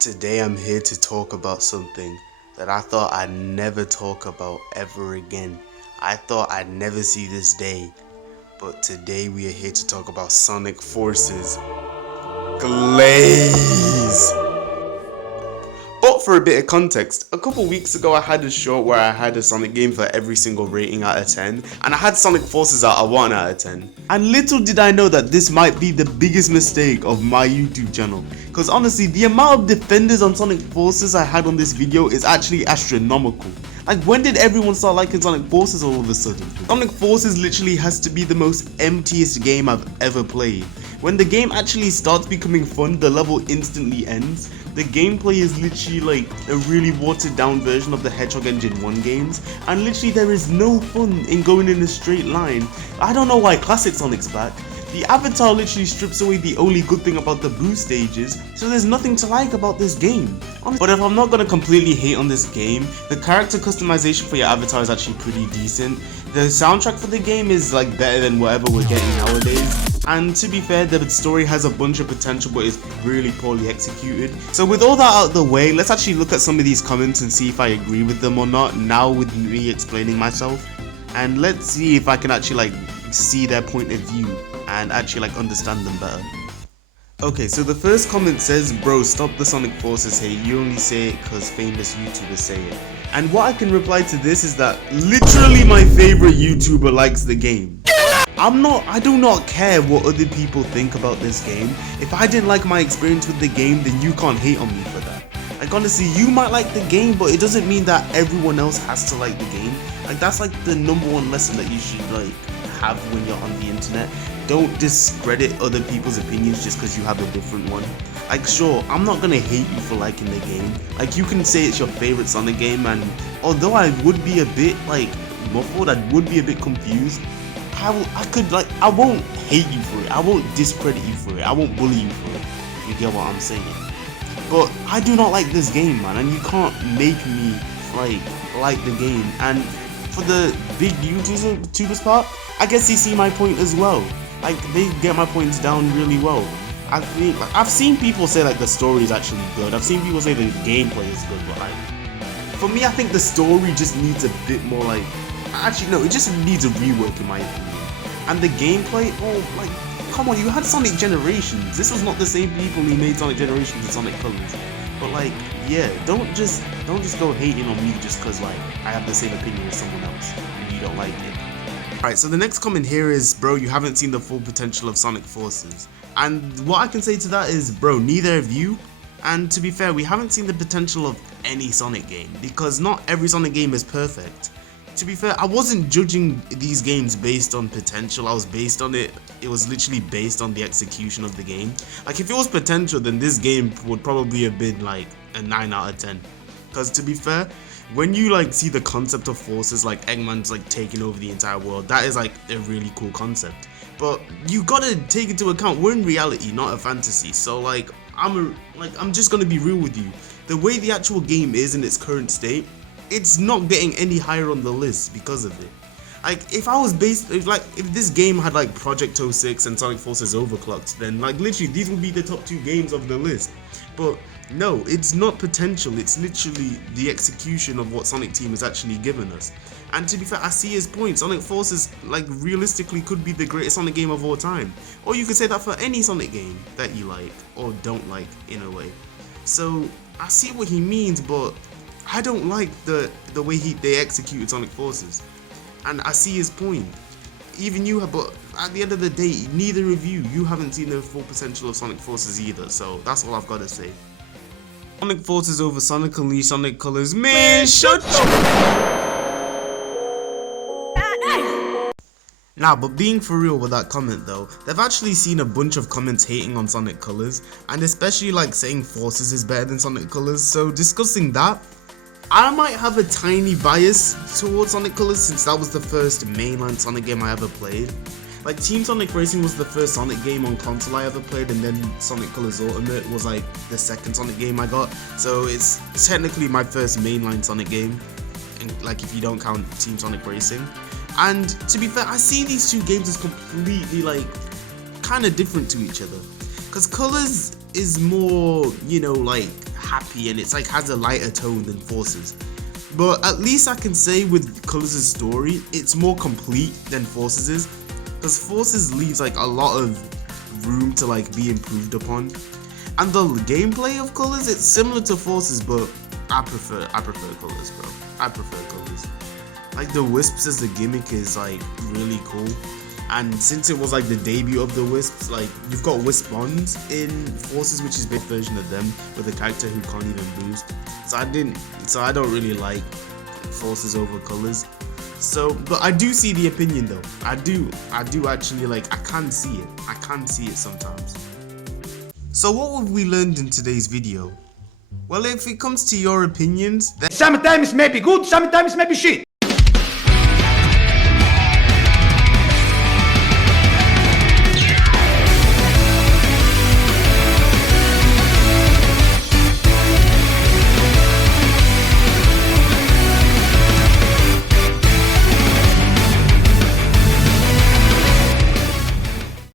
Today I'm here to talk about something that I thought I'd never talk about ever again. I thought I'd never see this day. But today we are here to talk about Sonic Forces Glaze. But for a bit of context, a couple weeks ago I had a short where I had a Sonic game for every single rating out of 10, and I had Sonic Forces at a 1 out of 10. And little did I know that this might be the biggest mistake of my YouTube channel. Cause honestly, the amount of defenders on Sonic Forces I had on this video is actually astronomical. Like, when did everyone start liking Sonic Forces all of a sudden? Sonic Forces literally has to be the most emptiest game I've ever played. When the game actually starts becoming fun, the level instantly ends. The gameplay is literally like a really watered down version of the Hedgehog Engine 1 games, and literally there is no fun in going in a straight line. I don't know why Classic Sonic's back. The avatar literally strips away the only good thing about the boost stages, so there's nothing to like about this game. But if I'm not gonna completely hate on this game, the character customization for your avatar is actually pretty decent. The soundtrack for the game is like better than whatever we're getting nowadays. And to be fair, the story has a bunch of potential but is really poorly executed. So with all that out of the way, let's actually look at some of these comments and see if I agree with them or not, now with me explaining myself. And let's see if I can actually like see their point of view and actually like understand them better. Okay, so the first comment says, bro, stop the Sonic Forces hate, you only say it cause famous YouTubers say it. And what I can reply to this is that literally my favorite YouTuber likes the game. I do not care what other people think about this game. If I didn't like my experience with the game, then you can't hate on me for that. Like, honestly, you might like the game, but it doesn't mean that everyone else has to like the game. Like, that's like the #1 lesson that you should like have when you're on the internet. Don't discredit other people's opinions just because you have a different one. Like, sure, I'm not gonna hate you for liking the game. Like, you can say it's your favorite Sonic game, and although I would be a bit like muffled, I would be a bit confused, I won't hate you for it. I won't discredit you for it. I won't bully you for it. You get what I'm saying? But I do not like this game, man, and you can't make me like the game. And for the big YouTubers part, I guess they see my point as well. Like, they get my points down really well. I've seen people say like the story is actually good. I've seen people say the gameplay is good, but like, for me, I think the story just needs a bit more like. Actually, no, it just needs a rework in my opinion. And the gameplay, oh, like, come on, you had Sonic Generations. This was not the same people who made Sonic Generations and Sonic Colors. But like, yeah, don't just go hating on me just cause like I have the same opinion as someone else and you don't like it. Alright, so the next comment here is, bro, you haven't seen the full potential of Sonic Forces. And what I can say to that is, bro, neither have you. And to be fair, we haven't seen the potential of any Sonic game because not every Sonic game is perfect. To be fair, I wasn't judging these games based on potential. I was based on it was literally based on the execution of the game. Like, if it was potential, then this game would probably have been like a 9 out of 10. Because to be fair, when you like see the concept of forces, like Eggman's like taking over the entire world, that is like a really cool concept. But you gotta take into account we're in reality, not a fantasy. So like I'm just gonna be real with you. The way the actual game is in its current state, it's not getting any higher on the list because of it. Like, if this game had like Project 06 and Sonic Forces Overclocked, then like literally these would be the top 2 games of the list. But no, it's not potential, it's literally the execution of what Sonic Team has actually given us. And to be fair, I see his point. Sonic Forces, like, realistically could be the greatest Sonic game of all time. Or you could say that for any Sonic game that you like or don't like in a way. So I see what he means, but I don't like the way they executed Sonic Forces. And I see his point. Even you have, but at the end of the day, neither of you haven't seen the full potential of Sonic Forces either, so that's all I've got to say. Sonic Forces over Sonic Unleashed, Sonic Colors, man, shut up! Nah, but being for real with that comment though, they've actually seen a bunch of comments hating on Sonic Colors, and especially like saying Forces is better than Sonic Colors, so discussing that, I might have a tiny bias towards Sonic Colors since that was the first mainline Sonic game I ever played. Like, Team Sonic Racing was the first Sonic game on console I ever played, and then Sonic Colors Ultimate was like the second Sonic game I got. So it's technically my first mainline Sonic game, and like if you don't count Team Sonic Racing. And to be fair, I see these 2 games as completely like kind of different to each other. Because Colors is more, you know, like happy and it's like has a lighter tone than Forces. But at least I can say with Colors' story, it's more complete than Forces is, because Forces leaves like a lot of room to like be improved upon. And the gameplay of Colors, it's similar to Forces, but I prefer Colors, bro. I prefer Colors. Like the Wisps as a gimmick is like really cool. And since it was like the debut of the Wisps, like you've got Wisp Bonds in Forces, which is a big version of them with a character who can't even boost. So I don't really like Forces over Colors. So, but I do see the opinion though. I do actually like, I can see it sometimes. So what have we learned in today's video? Well, if it comes to your opinions, then sometimes maybe good, sometimes maybe shit.